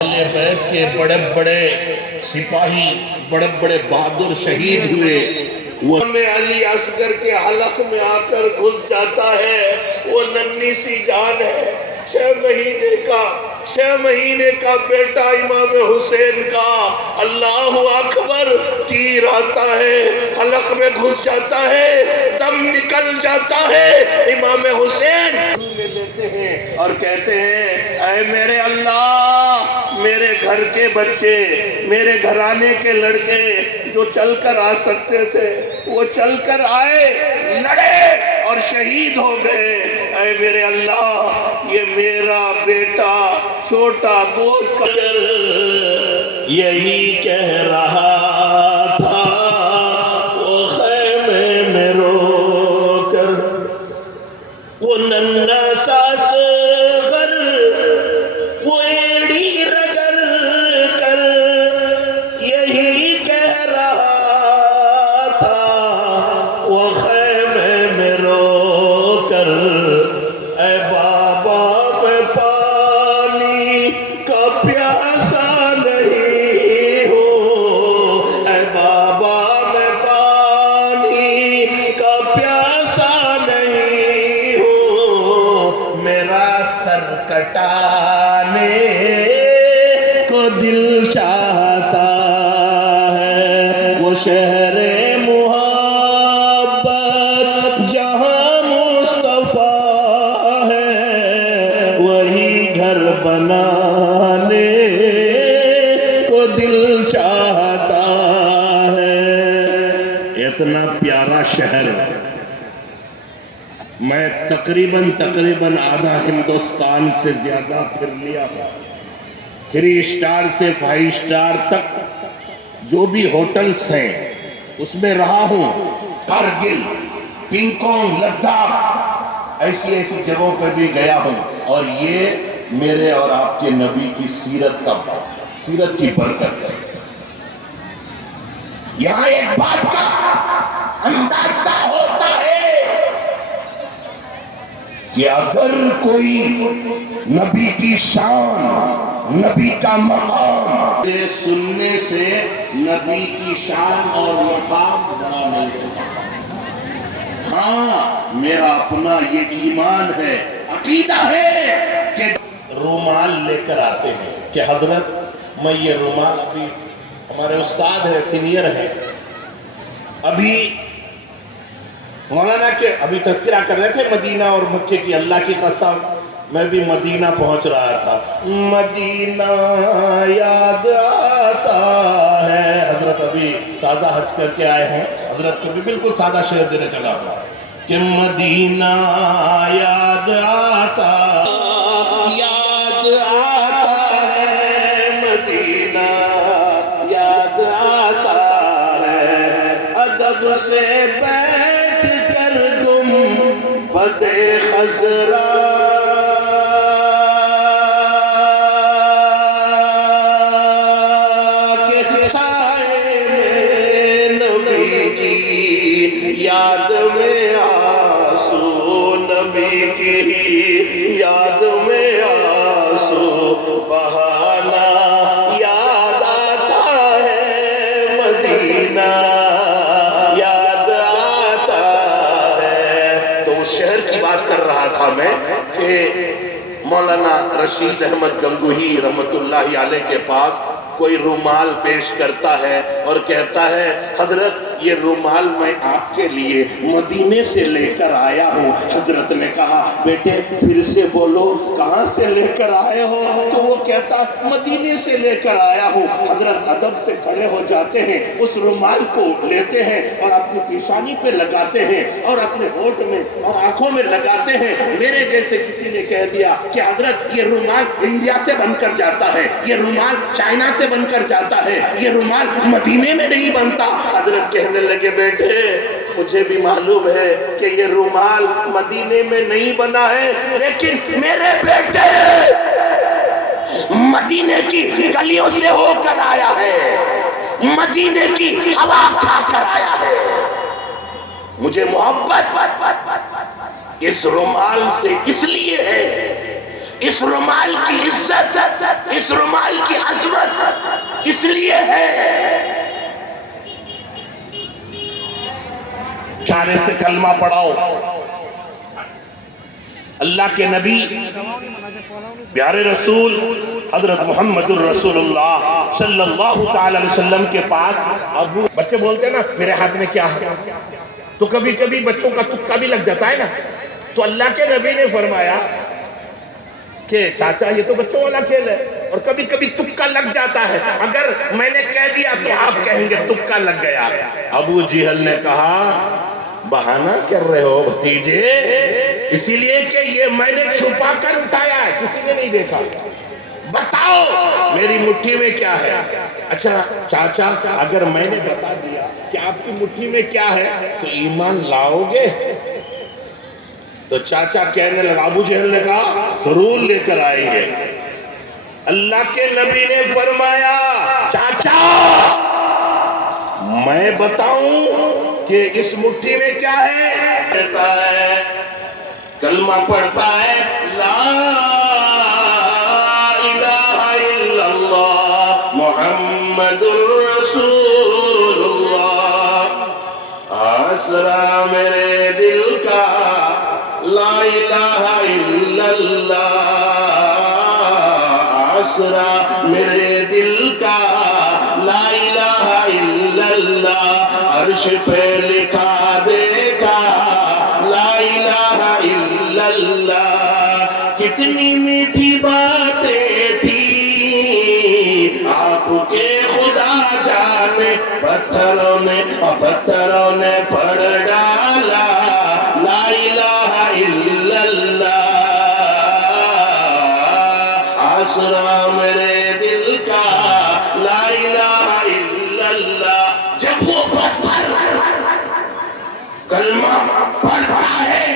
اہل بیت کے بڑے بڑے سپاہی بڑے بڑے بہادر شہید ہوئے، وہ علی اصغر کے حلق میں آ کر گھس جاتا ہے۔ وہ ننھی سی جان ہے، 6 مہینے کا بیٹا امام حسین کا، اللہ اکبر، تیر آتا ہے، حلق میں گھس جاتا ہے، دم نکل جاتا ہے۔ امام حسین لے لیتے ہیں اور کہتے ہیں اے میرے اللہ، میرے گھر کے بچے، میرے گھرانے کے لڑکے جو چل کر آ سکتے تھے وہ چل کر آئے، لڑے اور شہید ہو گئے۔ اے میرے اللہ، یہ میرا بیٹا چھوٹا گود کا یہی کہہ رہا تھا وہ خیمے میں رو کر، وہ ننھا سا صغر، وہ ایڑی رگڑ کر یہی کہہ رہا تھا وہ خیمے میں رو کر، اے بابا میں پانی کا پیاسا نہیں ہوں، اے بابا میں پانی کا پیاسا نہیں ہوں، میرا سر کٹانے کو دل چاہتا ہے، وہ شہر محبت جہاں مصطفیٰ ہے، وہی گھر بنانے کو دل چاہتا ہے۔ اتنا پیارا شہر میں تقریباً آدھا ہندوستان سے زیادہ پھر لیا ہوں، 3 سٹار سے 5 سٹار تک جو بھی ہوٹلز ہیں اس میں رہا ہوں، کارگل، پنگونگ، لداخ، ایسی جگہوں پہ بھی گیا ہوں، اور یہ میرے اور آپ کے نبی کی سیرت کی برکت ہے۔ یہاں ایک بات کا اندازہ ہوتا ہے کہ اگر کوئی نبی کی شان، نبی کا مقام سے سننے سے نبی کی شان اور مقام بڑا نہیں ہوتا۔ ہاں، میرا اپنا یہ ایمان ہے، عقیدہ ہے کہ رومال لے کر آتے ہیں کہ حضرت میں یہ رومال، ابھی ہمارے استاد ہے، سینئر ہے، ابھی مولانا کے ابھی تذکرہ کر رہے تھے مدینہ اور مکے کی، اللہ کی قسم میں بھی مدینہ پہنچ رہا تھا، مدینہ یاد آتا ہے، حضرت ابھی تازہ حج کر کے آئے ہیں، حضرت کو بھی بالکل سادہ شعر دینے چلا ہوا کہ مدینہ یاد آتا ہے، مدینہ یاد آتا ہے، ادب سے بیٹھ کر گنبد خضرا کے سائے میں نبی کی یاد میں آنسو، نبی کی یاد میں آنسو بہانا یاد آتا ہے، مدینہ یاد آتا ہے۔ تو اس شہر کی بات کر رہا تھا میں کہ مولانا رشید احمد گنگوہی رحمت اللہ علیہ کے پاس کوئی رومال پیش کرتا ہے اور کہتا ہے حضرت یہ رومال میں آپ کے لیے مدینے سے لے کر آیا ہوں۔ حضرت نے کہا بیٹے پھر سے بولو کہاں سے لے کر آئے ہو؟ تو وہ کہتا مدینے سے لے کر آیا ہوں۔ حضرت ادب سے کھڑے ہو جاتے ہیں، اس رومال کو لیتے ہیں اور اپنی پیشانی پہ لگاتے ہیں اور اپنے ہونٹ میں اور آنکھوں میں لگاتے ہیں۔ میرے جیسے کسی نے کہہ دیا کہ حضرت یہ رومال انڈیا سے بن کر جاتا ہے، یہ رومال چائنا سے بن کر جاتا ہے، یہ رومال مدینے میں نہیں بنتا۔ حضرت کہنے لگے بیٹے مجھے بھی معلوم ہے کہ یہ رومال مدینے میں نہیں بنا ہے، لیکن میرے بیٹے مدینے کی گلیوں سے ہو کر آیا ہے، مدینے کی ہوا کھا کر آیا ہے۔ مجھے محبت اس رومال سے اس لیے ہے، اس رومال کی عزت، اس رومال کی لیے ہے چارے سے کلمہ پڑھاؤ. اللہ کے نبی پیارے رسول حضرت محمد الرسول اللہ صلی اللہ تعالی علیہ وسلم کے پاس ابو بچے بولتے ہیں نا میرے ہاتھ میں کیا ہے, تو کبھی کبھی بچوں کا تکا بھی لگ جاتا ہے نا. تو اللہ کے نبی نے فرمایا کہ چاچا یہ تو بچوں والا کھیل ہے, اور کبھی کبھی تکا لگ جاتا ہے, اگر میں نے کہہ دیا تو آپ کہیں گے تکا لگ گیا. ابو جہل نے کہا بہانہ کر رہے ہو بھتیجے, اسی لیے کہ یہ میں نے چھپا کر اٹھایا ہے, کسی نے نہیں دیکھا. بتاؤ میری مٹھی میں کیا ہے. اچھا چاچا اگر میں نے بتا دیا کہ آپ کی مٹھی میں کیا ہے تو ایمان لاؤ گے؟ تو چاچا کہنے لگا, ابو جہل نے کہا ضرور لے کر آئیں گے. اللہ کے نبی نے فرمایا چاچا میں بتاؤں کہ اس مٹھی میں کیا ہے؟ کہتا ہے کلمہ پڑھتا ہے لا الہ الا اللہ محمد الرسول اللہ. آسرا میرے دل کا لا الہ الا اللہ, آسرا میرے دل کا لا الہ الا اللہ. عرش پہ لکھا دیکھا لا الہ الا اللہ. کتنی میٹھی باتیں تھی آپ کے خدا جانے, پتھروں نے پڑھ ڈالا لا الہ الا اللہ. آسرا میرے دل کا لا الہ الا اللہ. جب وہ پتھر کلمہ پڑھتا ہے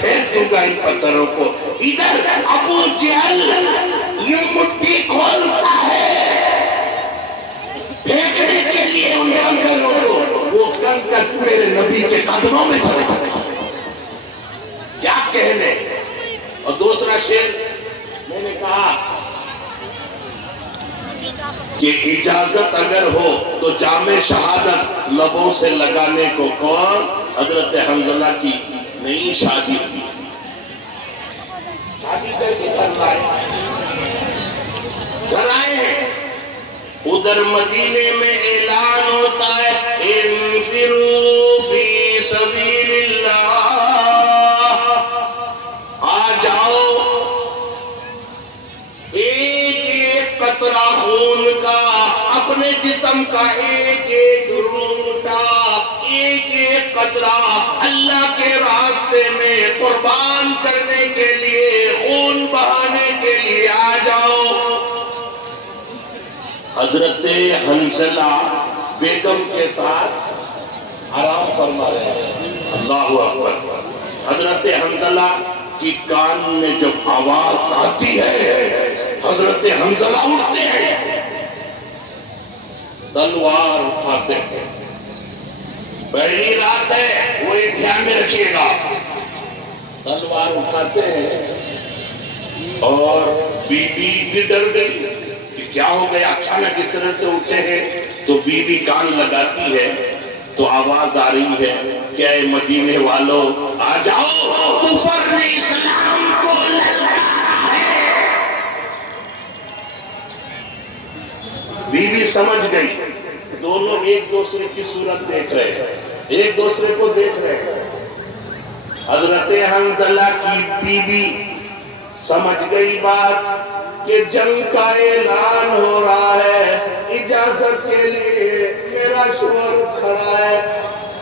پھینک دوں گا ان پتھروں کو. ادھر ابو جہل یہ مٹھی کھولتا ہے پھینکنے کے لیے ان کنکروں کو, وہ کنکر میرے نبی کے قدموں میں چلے جاتے. کیا کہنے. اور دوسرا شعر میں نے کہا کہ اجازت اگر ہو تو جام شہادت لبوں سے لگانے کو کون؟ حضرت حنظلہ کی نئی شادی تھی, شادی کر کے گھر آئے ہیں. ادھر مدینے میں اعلان ہوتا ہے انفروا فی سبیل اللہ, آ جاؤ ایک ایک قطرہ خون کا, اپنے جسم کا ایک ایک روٹا, ایک ایک قطرہ اللہ کے راستے میں قربان کرنے کے لیے, خون بہانے کے لیے آ جاؤ. حضرت حنظلہ بیگم کے ساتھ آرام فرما رہے ہیں. اللہ اکبر. حضرت حنظلہ کی کان میں جب آواز آتی ہے حضرت حنظلہ اٹھتے ہیں, تلوار اٹھاتے ہیں. پہلی رات ہے وہ ایک دھیان میں رکھیے گا, تلوار اٹھاتے ہیں اور بی بی بھی ڈر گئی کہ کیا ہو گیا, اچانک اس طرح سے اٹھے ہیں. تو بی بی کان لگاتی ہے تو آواز آ رہی ہے کہ اے مدینے والوں آ جاؤ, کفر نے اسلام کو للکارا ہے. بی بی سمجھ گئی, دونوں ایک دوسرے کی صورت دیکھ رہے ہیں, ایک دوسرے کو دیکھ رہے ہیں. حضرت حنظلہ کی بی بی سمجھ گئی بات کہ جنگ کا اعلان ہو